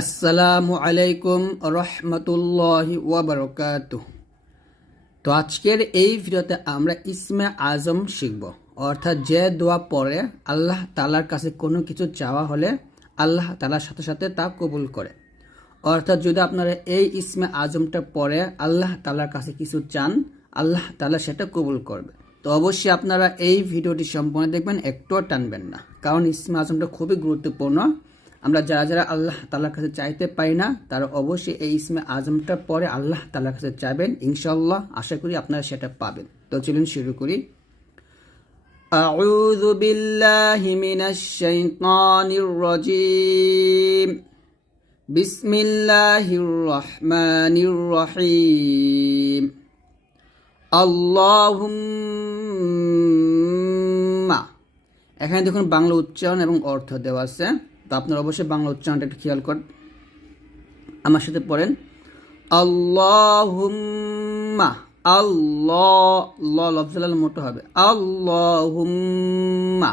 আসসালামু আলাইকুম রহমতুল্লাহি ওয়া বারাকাতুহু। তো আজকের এই ভিডিওতে আমরা ইসমে আজম শিখব, অর্থাৎ যে দোয়া পড়ে আল্লাহ তাআলার কাছে কোনো কিছু চাওয়া হলে আল্লাহ তাআলার সাথে সাথে তা কবুল করে। অর্থাৎ যদি আপনারা এই ইসমে আজমটা পড়ে আল্লাহ তাআলার কাছে কিছু চান, আল্লাহ তাআলা সেটা কবুল করবে। তো অবশ্যই আপনারা এই ভিডিওটি সম্পূর্ণ দেখবেন, একটুও টানবেন না, কারণ ইসমে আজমটা খুবই গুরুত্বপূর্ণ। আমরা যারা যারা আল্লাহ তাআলার কাছে চাইতে পারি না তারা অবশ্যই এই ইসমে আজমটা পরে আল্লাহ তাআলার কাছে চাইবেন, ইনশাআল্লাহ আশা করি আপনারা সেটা পাবেন। তো চলুন শুরু করি। আউযু বিল্লাহি মিনাশ শাইতানির রাজীম। বিসমিল্লাহির রহমানির রহিম। আল্লাহুম্মা। এখানে দেখুন বাংলা উচ্চারণ এবং অর্থ দেওয়া আছে, তো আপনারা অবশ্যই বাংলা উচ্চারণটা একটু খেয়াল করেন। আমার সাথে পড়েন আল্লাহুম্মা। আল্লাহ ল লফজাল মোটা হবে। আল্লাহুম্মা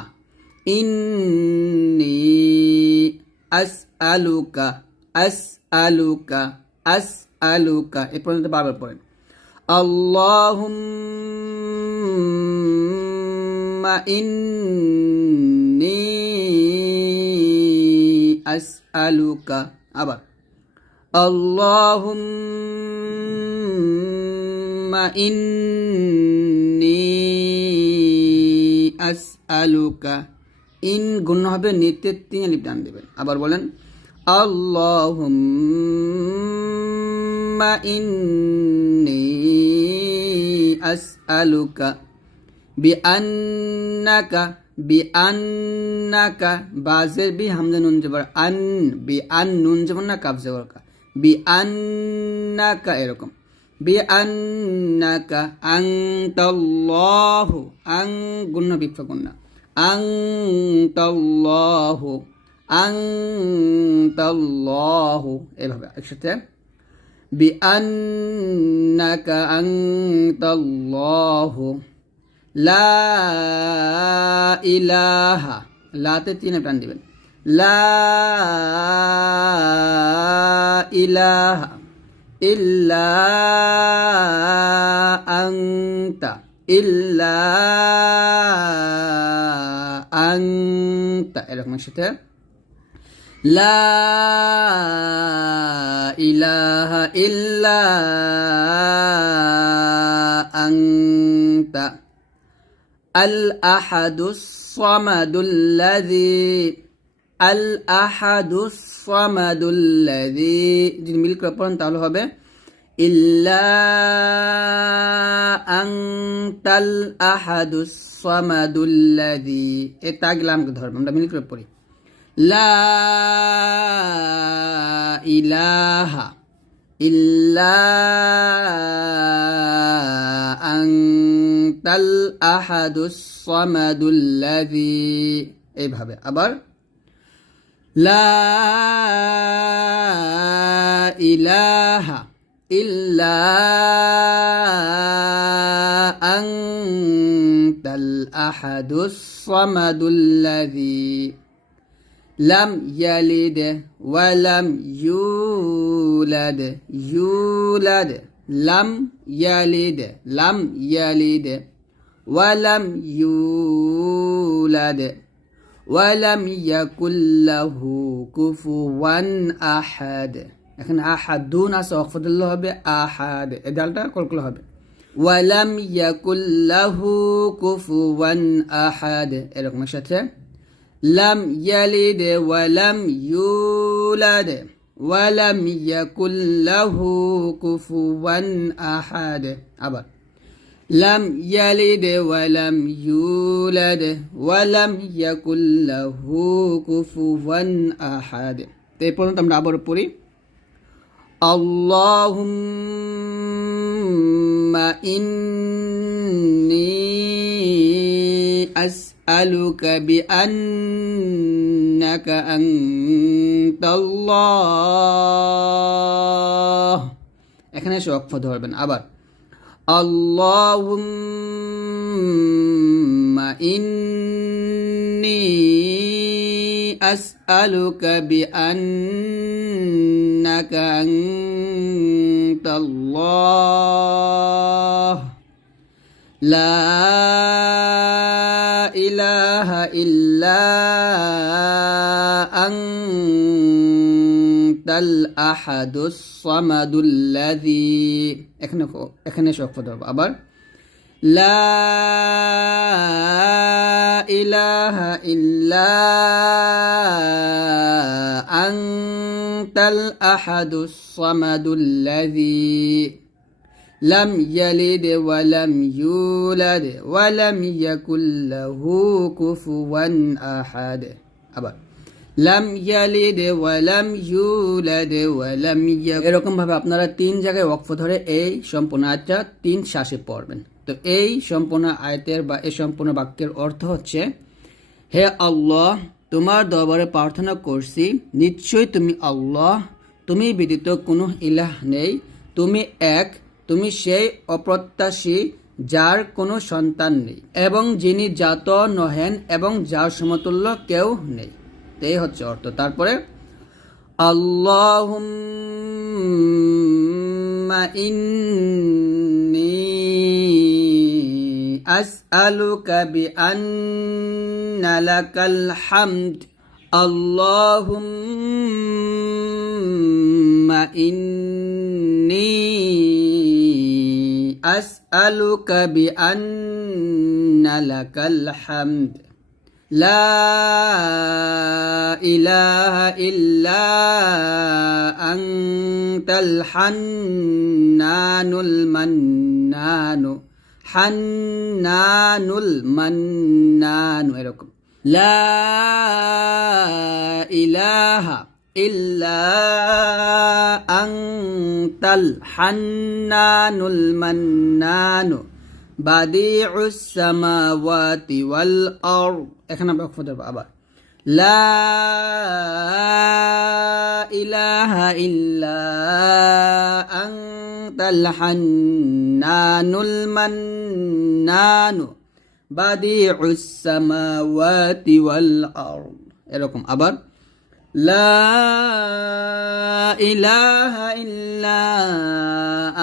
ইন্নী আসআলুকা। আসআলুকা আসআলুকা এই পর্যন্ত বারবার পড়েন। আল্লাহুম্মা ইন্নী আসআলুকা। আবার আল্লাহুম্মা ইন্নী আসআলুকা। ইন গুণ হবে, নিতে 3 আলিফ টান দিবেন। আবার বলেন আল্লাহুম্মা ইন্নী আসআলুকা বিআন্নাকা। বিআন্নাকা বাজের বি হামজা নুন জবর আন। বিআন নুন জবর না কাফ জবর কা। বিআন্নাকা এরকম। বিআন্নাকা আনতাল্লাহু। আং গুণ বিফা গুণ আনতাল্লাহু। আনতাল্লাহু এভাবে একসাথে। বিআন্নাকা আনতাল্লাহু লা ইলাহা। লাতে 3 প্রাণ দিবেন। লা ইলাহা ইল্লা আনতা। ইল্লা আনতা এরকম সাথে। লা ইলাহা ইল্লা আনতা আল আহাদুস সামাদুল্লাযী। আল আহাদুস সামাদুল্লাযী যদি মিল করে পড়েন তাহলে হবে ইল্লা আনতাল আহাদুস সামাদুল্লাযী। এ তাগলামকে ধরবে, আমরা মিল করে পড়ি। লা ইলাহা ইল্লা আনতাল আহাদুস সামাদুল্লাযী এইভাবে। আবার লা ইলাহা ইল্লা আনতাল আহাদুস সামাদুল্লাযী লাম ইয়ালিদ ওয়া লাম ইউলাদ। ইউলাদ লাম ইয়ালিদ। লাম ইয়ালিদ ওয়া লাম ইউলাদ ওয়া লাম ইয়াকুল লাহু কুফুওয়ান আহাদ। এখানে আহাদুন আছে, অকফদুল্লাহ হবে আহাদ, এই ডালটা কলকলা হবে। ওয়া লাম ইয়াকুল লাহু কুফুওয়ান আহাদ এরকম সাথে। লাম ইয়ালিদ ওয়া লাম ইউলাদ ওয়া লাম ইয়াকুল লাহু কুফুওয়ান আহাদ। আবার লাম ইয়ালিদ ওয়া লাম ইউলাদ ওয়া লাম ইয়াকুল লাহু কুফুওয়ান আহাদ। তো এই পর্যন্ত আমরা আবার পড়ি। আল্লাহুম্মা ইন্নী আসআলুকা বিআন্নাকা আনতাল্লাহ। এখানে ওয়াকফ ধরবেন। আবার আল্লাহুম্মা ইন্নী আসআলুকা বিআন্নাকা আন্নাকা আনতাল্লাহ লা ইলাহা ইল্লা আনতাল আহাদুস সামাদুল্লাযী এখানে শক্ত ধরব আবার লা ইলাহা ইল্লা আনতাল আহাদুস সামাদুল্লাযী লাম ইয়ালিদ ওয়া লাম ইউলাদ ওয়া লাম ইয়াকুল লাহু কুফুওয়ান আহাদ আবার লাম ইয়ালিদ ওয়া লাম ইউলাদ ওয়া লাম ইয়াকুল এরকম ভাবে আপনারা 3 জায়গায় ওয়াকফ ধরে এই সম্পূর্ণ আয়াতটা 3 শ্বাসে পড়বেন। তো এই সম্পূর্ণ আয়াতের বা এই সম্পূর্ণ বাক্যের অর্থ হচ্ছে, হে আল্লাহ, তোমার দরবারে প্রার্থনা করছি, নিশ্চয়ই তুমি আল্লাহ, তুমি ব্যতীত কোনো ইলাহ নেই, তুমি এক, তুমি সেই অপ্রত্যাশী যার কোনো সন্তান নেই এবং যিনি জাত নহেন এবং যার সমতুল্য কেউ নেই। এই হচ্ছে অর্থ। তারপরে আল্লাহুম্মা ইন্নী আসআলুকা বিআন্না লাকাল হামদ আল্লাহুম্মা ইন্নী আসআলুকা বিআন্না লাকাল হামদ লা ইলাহা ইল্লা আনতাল হান্নানুল মান্নানু হান্নানুল মান্নানু এরকম লা ইলাহা ইল্লা আনতাল হান্নানুল মান্নানু বাদিউস সামাওয়াতি ওয়াল আরদ এখানে আমরা ওয়াকফ দেব আবার লা ইলাহা ইল্লা আনতাল হান্নানুল মান্নানু বাদিউস সামাওয়াতি ওয়াল আরদ এরকম আবার লা ইলাহা ইল্লা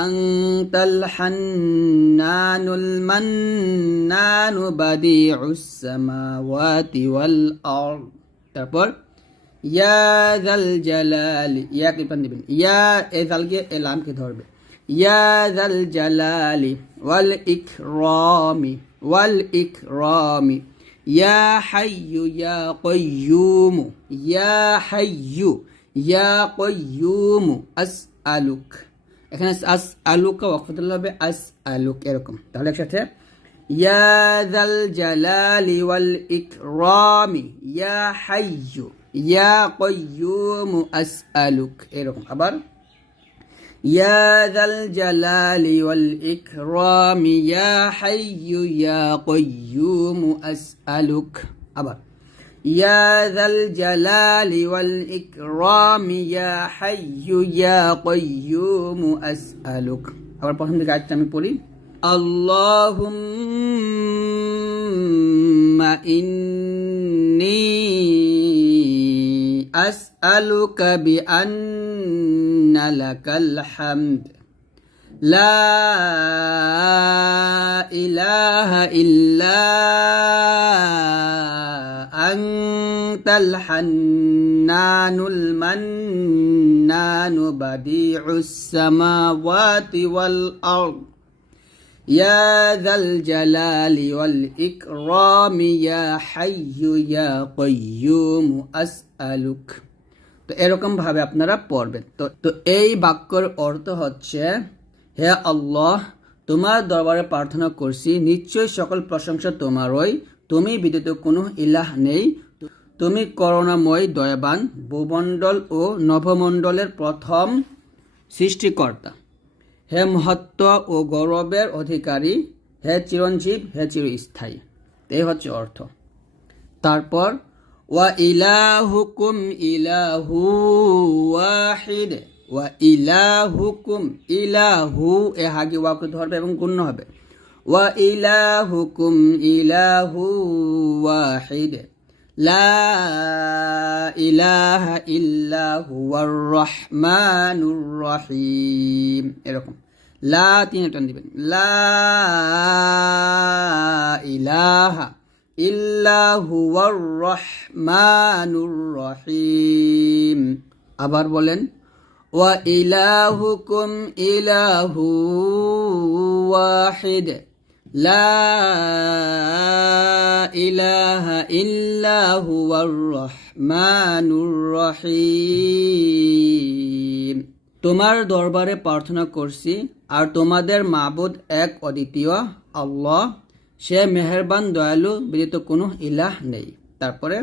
আনতাল হান্নানুল মান্নানু বাদিউস সামাওয়াতি ওয়াল আরদ তারপর ইয়া যাল জালালি ইয়া কে পান দিবেন ইয়া এ জালকে এলামকে ধরবে ইয়া যাল জালালি ওয়াল ইকরামি ইয়া হাইয়ু ইয়া কাইয়্যুম ইয়া হাইয়ু ইয়া কাইয়্যুম আসআলুক এখানে আসআলুকা ওয়াকফ দিতে হবে আসআলুক এরকম। তাহলে একসাথে ইয়া যাল জালালি ওয়াল ইকরামি ইয়া হাইয়ু ইয়া কাইয়্যুম আসআলুক এরকম আবার ইয়া যাল জালালি ওয়াল ইকরামি ইয়া হাইয়ু ইয়া কাইয়্যুম আসআলুক আবার ইয়া যাল জালালি ওয়াল ইকরামি ইয়া হাইয়ু ইয়া কাইয়্যুম আসআলুক। আবার প্রথম দিকে আয়াতটা আমি পড়ি আল্লাহুম্মা ইন্নী আসআলুকা বিআন্না লাকাল হামদ লা ইলাহা ইল্লা আনতাল হান্নানুল মান্নানু বাদিউস সামাওয়াতি ওয়াল আরদ ইয়া যাল জালালি ওয়াল ইকরামি ইয়া হাইয়ু ইয়া কাইয়্যুম আসআলুক। তো এরকম ভাবে আপনারা পড়বেন। তো এই বাক্যের অর্থ হচ্ছে, হে আল্লাহ, তোমার দরবারে প্রার্থনা করছি, নিশ্চয় সকল প্রশংসা তোমারই, তুমি ব্যতীত কোনো ইলাহ নেই, তুমি করুণাময় দয়াবান, ভূমণ্ডল ও নভমণ্ডলের প্রথম সৃষ্টিকর্তা, হে মহত্ব ও গৌরবের অধিকারী, হে চিরঞ্জীব, হে চিরস্থায়ী। এই হচ্ছে অর্থ। তারপর ওয়া ইলাহুকুম ইলাহু ওয়াহিদ, ওয়া ইলাহুকুম ইলাহু এ হাগে ওয়াকে ধরবে এবং গুণ্য হবে। ওয়া ইলাহুকুম ইলাহু ওয়াহিদ লা ইলাহা ইল্লা হুয়ার রহমানুর রহিম, এরকম লা তিনে টান দিবেন, লা ইলাহা ইল্লা হুয়ার রহমানুর রহিম। আবার বলেন, ওয়া ইলাহুকুম ইলাহু ওয়াহিদ লা ইলাহা ইল্লা হুয়ার রহমানুর রহিম। তোমার দরবারে প্রার্থনা করছি, আর তোমাদের মাবুদ এক অদ্বিতীয় আল্লাহ, সে মেহেরবান দয়ালু, ব্যতীত কোনো ইলাহ নেই। তারপরে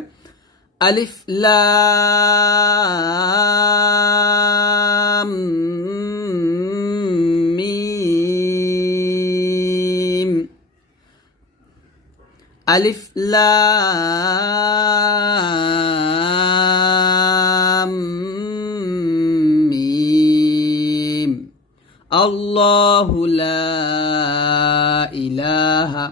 আলিফ লাম মিম, আলিফ লাম মিম, আল্লাহু লা ইলাহা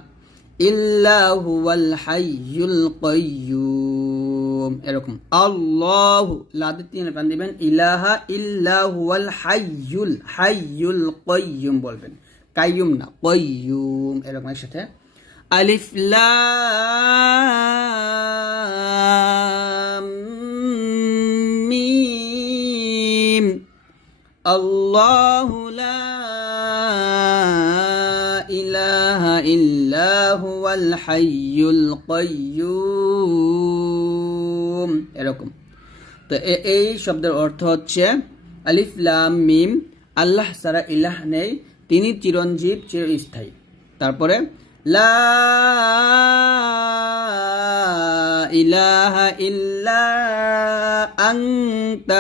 ইল্লা হুয়াল হাইয়ুল কাইয়্যুম, এরকম আল্লাহু লাতে তিন টান দিবেন, ইলাহা ইল্লা হুয়াল হাইয়ুল হাইয়ুল কাইয়্যুম বলবেন, কাইয়্যুম না কাইয়্যুম, এরকম একসাথে আলিফ লাম মিম, আল্লাহু লা ইলাহা ইল্লা হুয়াল হাইয়ুল কাইয়্যুম, এরকম। তো এই শব্দের অর্থ হচ্ছে আলিফ লাম মিম, আল্লাহ ছাড়া ইলাহ নেই, তিনি চিরঞ্জীব চিরস্থায়ী। তারপরে লা ইলাহা ইল্লা আনতা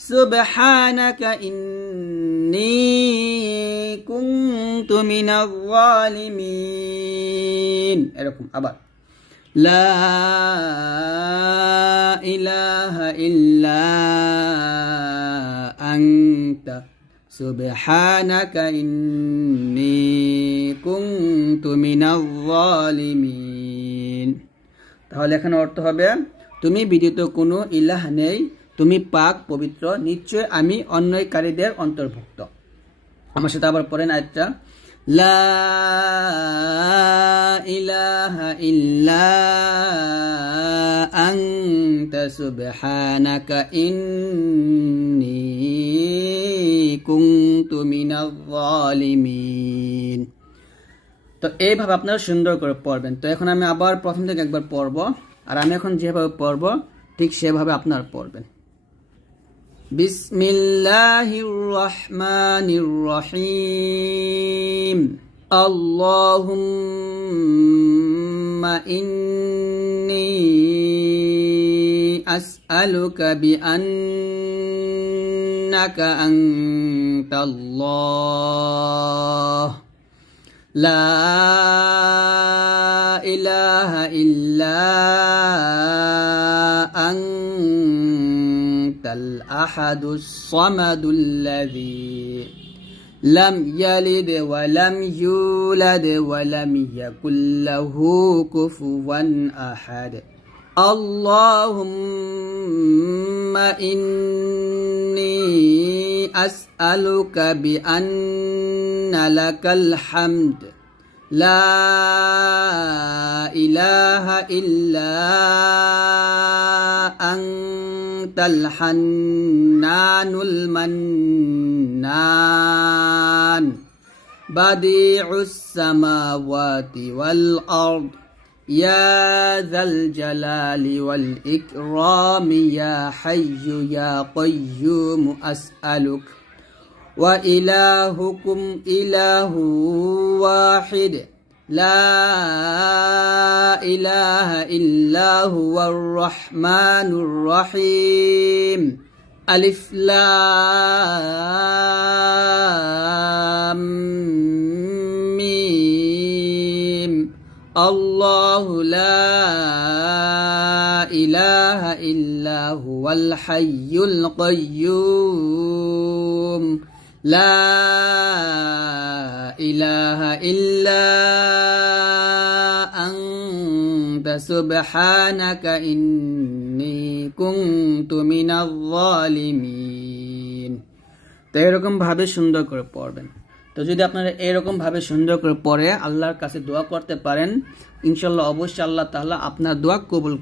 সুবহানাকা ইন্নী কুনতু মিনাজ জালিমিন, এরকম। আবার লা ইলাহা ইল্লা আনতা সুবহানাকা ইন্নী কুনতু মিনাজ জালিমিন। তাহলে এখানে অর্থ হবে, তুমি ব্যতীত কোনো ইলাহ নেই, তুমি পাক পবিত্র, নিশ্চয় আমি অন্যায়কারীদের অন্তর্ভুক্ত। আমার সাথে আবার পড়েন আয়াতটা, লা ইলাহা ইল্লা আনতা সুবহানাকা ইন্নী কুনতু মিনাজ জালিমিন। তো এইভাবে আপনারা সুন্দর করে পড়বেন। তো এখন আমি আবার প্রথম থেকে একবার পড়ব, আর আমি এখন যেভাবে পড়ব ঠিক সেভাবে আপনারা পড়বেন। বিসমিল্লাহির রহমানির রহিম, আল্লাহুম্মা ইন্নী আসআলুকা বিআন্নাকা আনতাল্লাহ লা ইলাহা ইল্লা আনতাল আহাদুস সামাদুল্লাযী লাম ইয়ালিদ ওয়া লাম ইউলাদ ওয়া লাম ইয়াকুল লাহু কুফুওয়ান আহাদ। আল্লাহুম্মা ইন্নী আসআলুকা বিআন্না লাকাল হামদ লা ইলাহা ইল্লা আনতাল হান্নানুল মান্নান বাদিউস সামাওয়াতি ওয়াল আরদ ইয়া যাল জালালি ওয়াল ইকরামি ইয়া হাইয়্যু ইয়া কাইয়্যুম আসআলুক ওয়া ইলাহুকুম ইলাহু ওয়াহিদ লা ইলাহা ইল্লা হুয়ার রহমানুর রহিম। আলিফ লাম মিম, আল্লাহু লা ইলাহা ইল্লা হুয়াল হাইয়ুল কাইয়্যুম লা ইলাহা ইল্লা আনতা সুবহানাকা ইন্নী কুনতু মিনাজ জালিমিন। তো এরকম ভাবে সুন্দর করে পড়বেন। তো যদি আপনারা এরকম ভাবে সুন্দর করে পড়ে আল্লাহর কাছে দোয়া করতে পারেন, ইনশাল্লাহ অবশ্যই আল্লাহ তাআলা আপনার দোয়া কবুল করবেন।